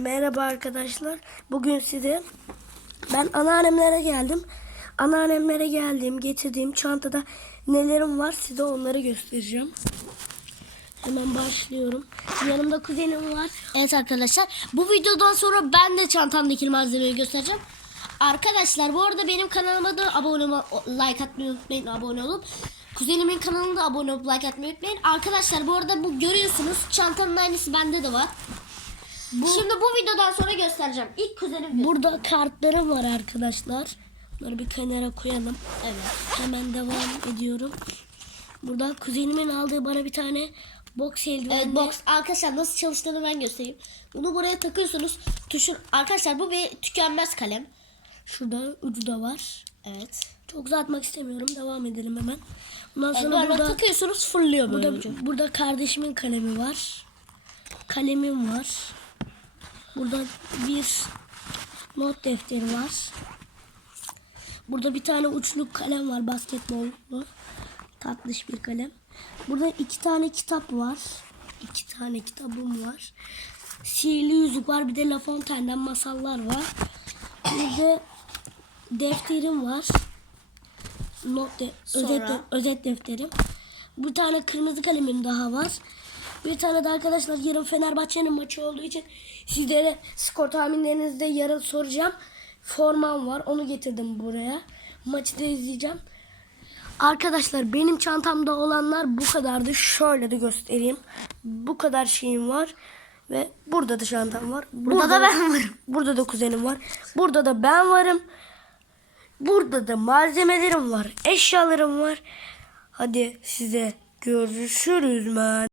Merhaba arkadaşlar. Bugün size ben anneannemlere geldim. Anneannemlere geldiğim, getirdiğim çantada nelerim var size onları göstereceğim. Hemen başlıyorum. Yanımda kuzenim var. Evet arkadaşlar bu videodan sonra ben de çantamdaki malzemeyi göstereceğim. Arkadaşlar bu arada benim kanalıma da abone like atmayı unutmayın abone olup kuzenimin kanalına da abone olup like atmayı unutmayın. Arkadaşlar bu arada bu görüyorsunuz çantanın aynısı bende de var. Şimdi bu videodan sonra göstereceğim. İlk kuzenim Burada kartlarım var arkadaşlar. Bunları bir kenara koyalım. Evet. Hemen devam ediyorum. Burada kuzenimin aldığı bana bir tane box eldiven. Evet box arkadaşlar nasıl çalıştığını ben göstereyim. Bunu buraya takıyorsunuz. Tuşun arkadaşlar bu bir tükenmez kalem. Şurada ucu da var. Evet. Çok uzatmak istemiyorum. Devam edelim hemen. Bundan Evet, sonra böyle burada takıyorsunuz fırlıyor böyle Burada, ucu. burada kardeşimin kalemi var. Kalemim var. Burada bir not defteri var. Burada bir tane uçluk kalem var basketbollu. Tatlış bir kalem. Burada iki tane kitap var. İki tane kitabım var. Sihirli yüzük var. Bir de La Fontaine'den masallar var. Bir de defterim var. Not de, özet, Sonra? de- özet defterim. Bir tane kırmızı kalemim daha var. Bir tane de arkadaşlar yarın Fenerbahçe'nin maçı olduğu için sizlere skor tahminlerinizi de yarın soracağım. Formam var. Onu getirdim buraya. Maçı da izleyeceğim. Arkadaşlar benim çantamda olanlar bu kadardı. Şöyle de göstereyim. Bu kadar şeyim var. Ve burada da çantam var. Burada, da ben varım. Burada da kuzenim var. Burada da ben varım. Burada da malzemelerim var. Eşyalarım var. Hadi size görüşürüz ben.